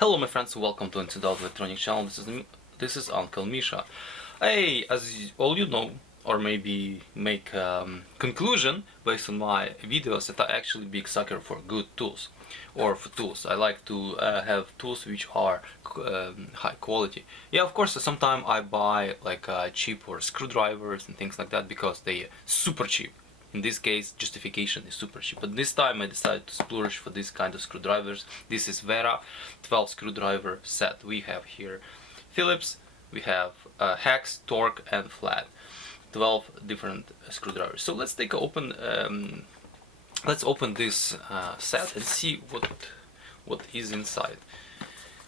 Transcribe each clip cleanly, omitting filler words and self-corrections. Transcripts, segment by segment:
Hello my friends, welcome to Incidental Electronics channel. This is Uncle Misha. Hey, as all you know, or maybe make conclusion based on my videos, that I actually big sucker for good tools, or for tools. I like to have tools which are high quality. Yeah, of course, sometimes I buy like cheap or screwdrivers and things like that because they super cheap. In this case, justification is super cheap. But this time I decided to splurge for this kind of screwdrivers. This is Wera 12 screwdriver set. We have here Phillips, we have hex, torque and flat. 12 different screwdrivers. So let's take a open let's open this set and see what is inside.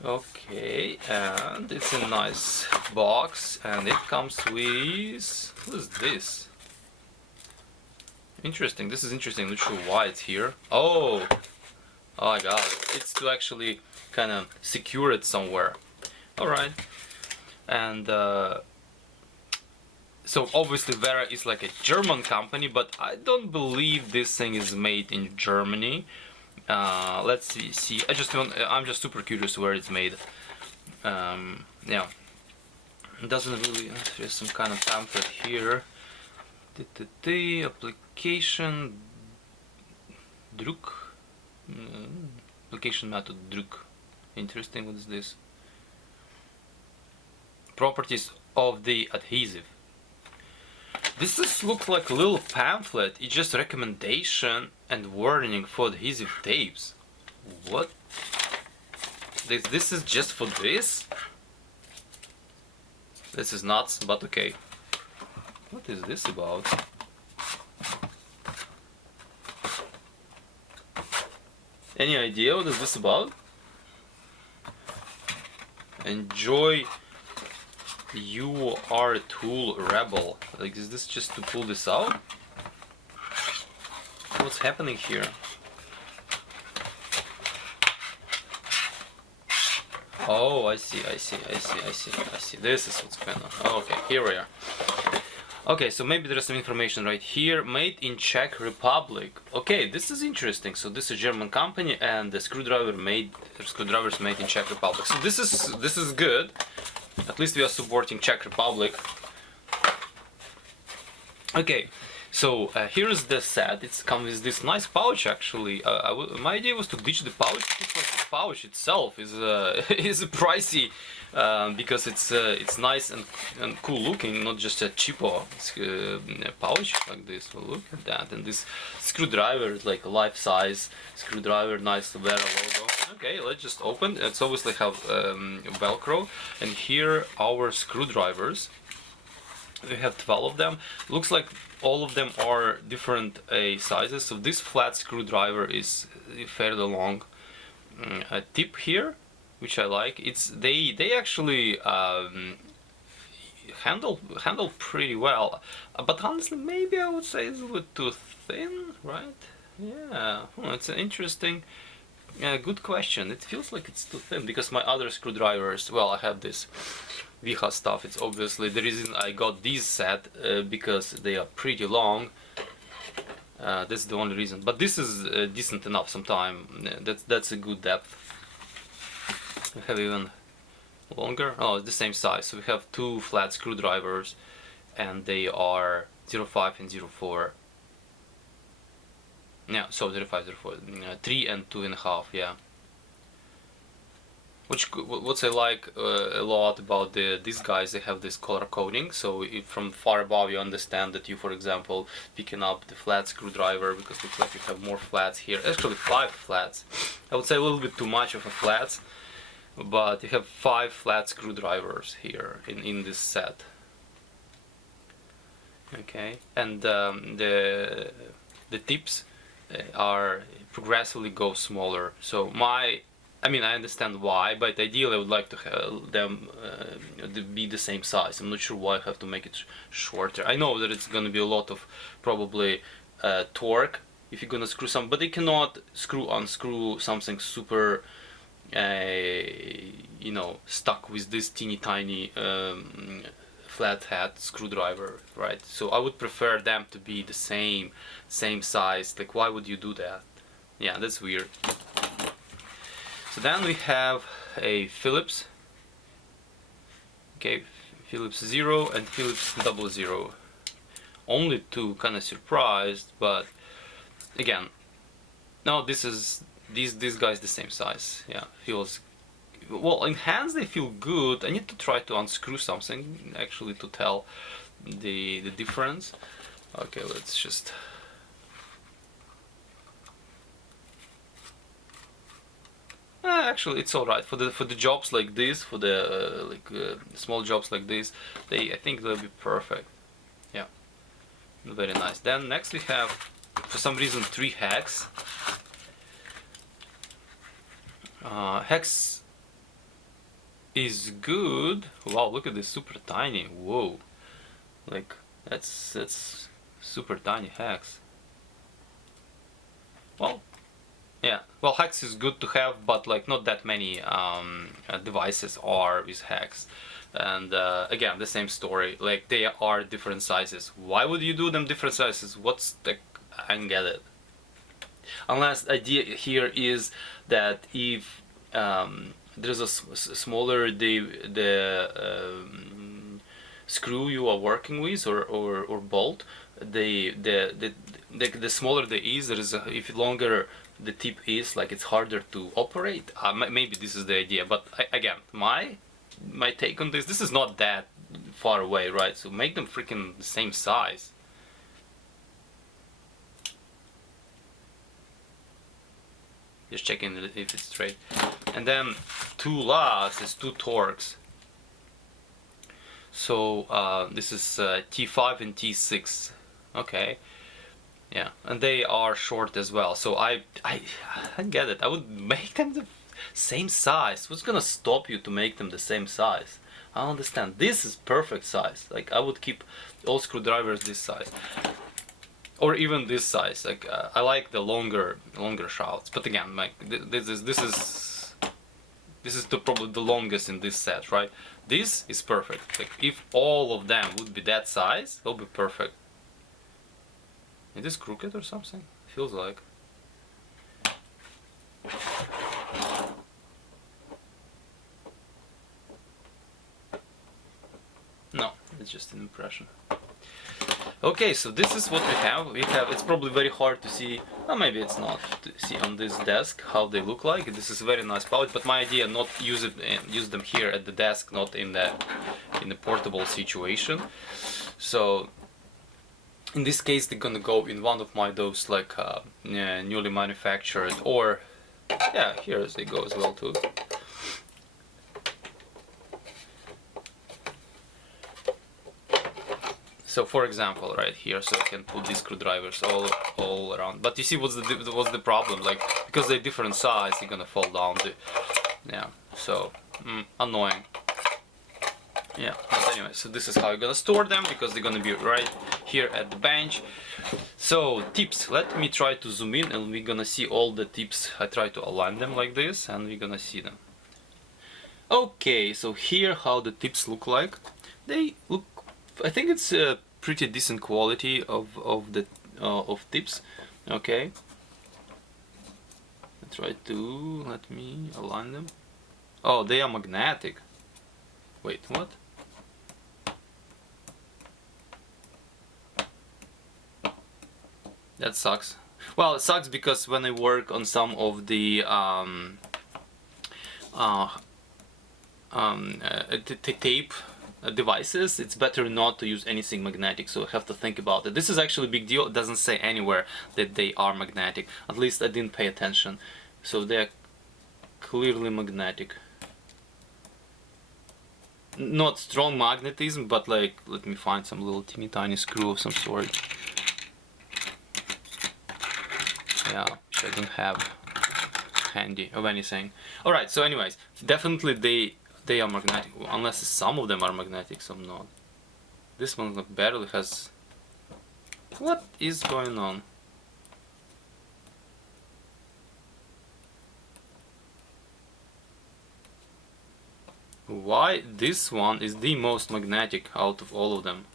Okay, and it's a nice box and it comes with, what is this? Interesting, this is interesting. Not sure why it's here. Oh my god, it's to actually kind of secure it somewhere. Alright, and so obviously Wera is like a German company, but I don't believe this thing is made in Germany. Let's see. I'm just super curious where it's made. Yeah, it doesn't really. There's some kind of pamphlet here. Application Druck. Application method Druck. Interesting. What is this? Properties of the adhesive. This looks like a little pamphlet. It's just recommendation and warning for adhesive tapes. What? This is just for this? This is nuts, but okay. What is this about? Any idea what is this about? Enjoy You Are a Tool Rebel. Like, is this just to pull this out? What's happening here? Oh, I see. This is what's going on. Oh, okay, here we are. Okay, so maybe there's some information right here. Made in Czech Republic. Okay, this is interesting. So this is a German company, and the screwdrivers made in Czech Republic. So this is good. At least we are supporting Czech Republic. Okay, so here's the set. It's come with this nice pouch actually. My idea was to ditch the pouch because the pouch itself is is pricey. Because it's nice and cool looking, not just a cheapo pouch like this. Well, look at that, and this screwdriver is like a life-size screwdriver, nice Wera logo. Okay, let's just open. It's obviously have Velcro, and here our screwdrivers. We have 12 of them. Looks like all of them are different sizes. So this flat screwdriver is fairly long. A tip here, which I like. They actually handle pretty well, but honestly maybe I would say it's a little too thin, right? Yeah, it's an interesting, good question. It feels like it's too thin because my other screwdrivers, well, I have this Viha stuff. It's obviously the reason I got these set because they are pretty long. That's the only reason, but this is decent enough. Sometime that's a good depth. We have even longer. Oh, it's the same size. So we have two flat screwdrivers, and they are 0.5 and 0.4. Yeah, so 0.5, 0.4, 3 and 2.5. Yeah. What I like a lot about these guys, they have this color coding. So if from far above you understand that you, for example, picking up the flat screwdriver because it looks like you have more flats here. Actually, 5 flats. I would say a little bit too much of a flats. But you have 5 flat screwdrivers here in this set. Okay, and the tips are progressively go smaller. So I understand why, but ideally I would like to have them be the same size. I'm not sure why I have to make it shorter. I know that it's going to be a lot of probably torque if you're gonna screw some, but they cannot unscrew something super stuck with this teeny tiny flat head screwdriver, right? So I would prefer them to be the same size. Like, why would you do that? Yeah, that's weird. So then we have a Phillips. Okay, Phillips 0 and Phillips 00. Only two, kind of surprised, but again, no, these guys the same size. Yeah, feels well in hands. They feel good. I need to try to unscrew something actually to tell the difference. Okay, let's just. Actually, it's all right for the jobs like this, for the small jobs like this. I think they'll be perfect. Yeah, very nice. Then next we have, for some reason, 3 hex. Hex is good. Wow, look at this, super tiny. Whoa, like that's super tiny hex. Well, yeah, well, hex is good to have, but like not that many devices are with hex. And again, the same story. Like they are different sizes. Why would you do them different sizes? What's the? I don't get it. Unless the idea here is that if there's a smaller screw you are working with or bolt, the smaller the is, there is if longer the tip is, like it's harder to operate. Maybe this is the idea, but again, my take on this is not that far away, right? So make them freaking the same size. Just checking if it's straight. And then 2 last is 2 torques. So this is T5 and T6. Okay. Yeah, and they are short as well. So I get it. I would make them the same size. What's gonna stop you to make them the same size? I don't understand. This is perfect size. Like I would keep all screwdrivers this size, or even this size. Like I like the longer shafts. But again, like this is probably the longest in this set, right? This is perfect. Like if all of them would be that size, it'll be perfect. Is this crooked or something? Feels like. No, it's just an impression. Okay, so this is what we have. It's probably very hard to see, or maybe it's not, to see on this desk how they look like. This is a very nice pouch, but my idea not use them here at the desk, not in the portable situation. So in this case, they're gonna go in one of my those like newly manufactured, or yeah, here they go as well too. So for example, right here, so I can put these screwdrivers all around. But you see what's the problem? Like because they're different size, they're gonna fall down. Yeah, so annoying. Yeah, but anyway, so this is how you're gonna store them, because they're gonna be right here at the bench. So tips, let me try to zoom in and we're gonna see all the tips. I try to align them like this and we're gonna see them. Okay, so here how the tips look like. They look, I think it's a pretty decent quality of tips. Okay, I try to, let me align them. Oh, they are magnetic. Wait, what? That sucks. Well, it sucks because when I work on some of the tape devices, it's better not to use anything magnetic, so I have to think about it. This is actually a big deal. It doesn't say anywhere that they are magnetic. At least I didn't pay attention. So they're clearly magnetic. Not strong magnetism, but like, let me find some little teeny tiny screw of some sort. Yeah, which I don't have handy of anything. Alright, so anyways, definitely they are magnetic, unless some of them are magnetic, some not. This one barely has... What is going on? Why this one is the most magnetic out of all of them?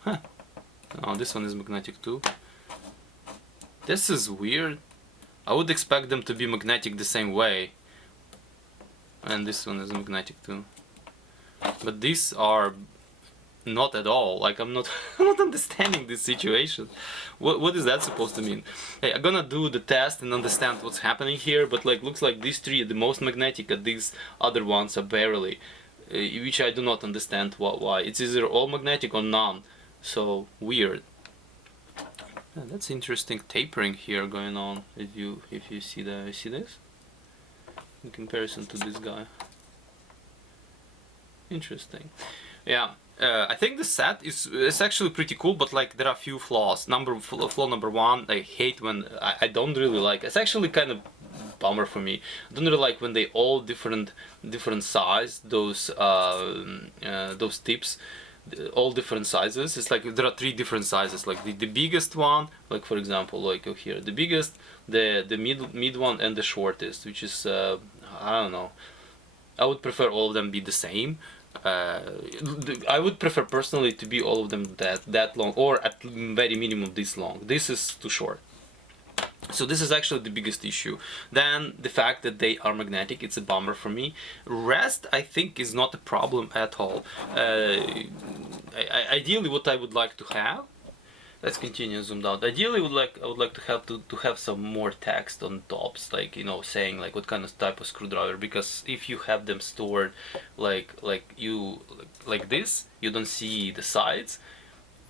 Huh. Oh, this one is magnetic too. This is weird. I would expect them to be magnetic the same way. And this one is magnetic too. But these are not at all. Like, I'm not I'm not understanding this situation. What is that supposed to mean? Hey, I'm gonna do the test and understand what's happening here, but like, looks like these three are the most magnetic and these other ones are barely, which I do not understand why. It's either all magnetic or none. So weird. Yeah, that's interesting tapering here going on. If you see this in comparison to this guy. Interesting. Yeah. I think the set is actually pretty cool, but like there are a few flaws. Flaw number one, I hate when I don't really like. It's actually kind of bummer for me. I don't really like when they all different size. Those tips, all different sizes. It's like there are three different sizes. Like the biggest one, like for example, like here, the biggest, the mid one, and the shortest, which is I don't know. I would prefer all of them be the same. I would prefer personally to be all of them that long, or at very minimum this long. This is too short. So this is actually the biggest issue. Then the fact that they are magnetic, it's a bummer for me. Rest, I think, is not a problem at all. Ideally, what I would like to have. Let's continue zoomed out. Ideally, I would like to have some more text on tops, like, you know, saying like what kind of type of screwdriver. Because if you have them stored like this, you don't see the sides,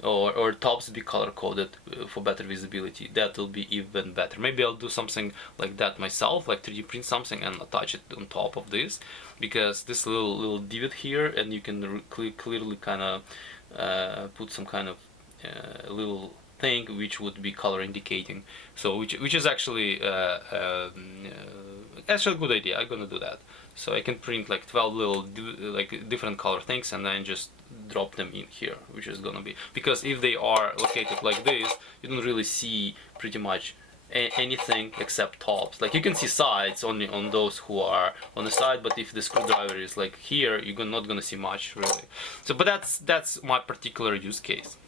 or tops be color coded for better visibility. That will be even better. Maybe I'll do something like that myself, like 3D print something and attach it on top of this, because this little divot here, and you can clearly kind of put some kind of little thing which would be color indicating. So which is actually actually a good idea. I'm gonna do that. So I can print like 12 little like different color things and then just drop them in here, which is gonna be, because if they are located like this, you don't really see pretty much anything except tops. Like you can see sides only on those who are on the side, but if the screwdriver is like here, you're not gonna see much really. So but that's my particular use case.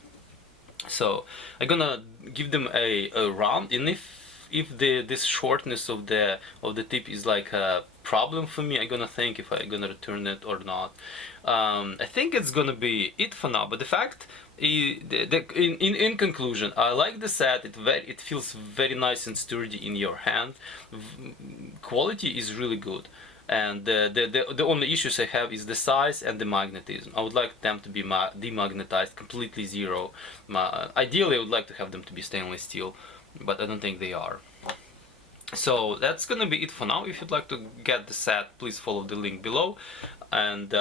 So I'm gonna give them a run, and if this shortness of the tip is like a problem for me, I'm gonna think if I'm gonna return it or not. I think it's gonna be it for now. But the fact, in conclusion, I like the set. It feels very nice and sturdy in your hand. Quality is really good. And the only issues I have is the size and the magnetism. I would like them to be demagnetized, completely zero. Ideally, I would like to have them to be stainless steel, but I don't think they are. So that's gonna be it for now. If you'd like to get the set, please follow the link below. And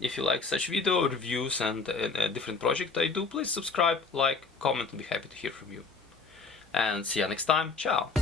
if you like such video reviews and a different project I do, please subscribe, like, comment, and be happy to hear from you. And see you next time. Ciao!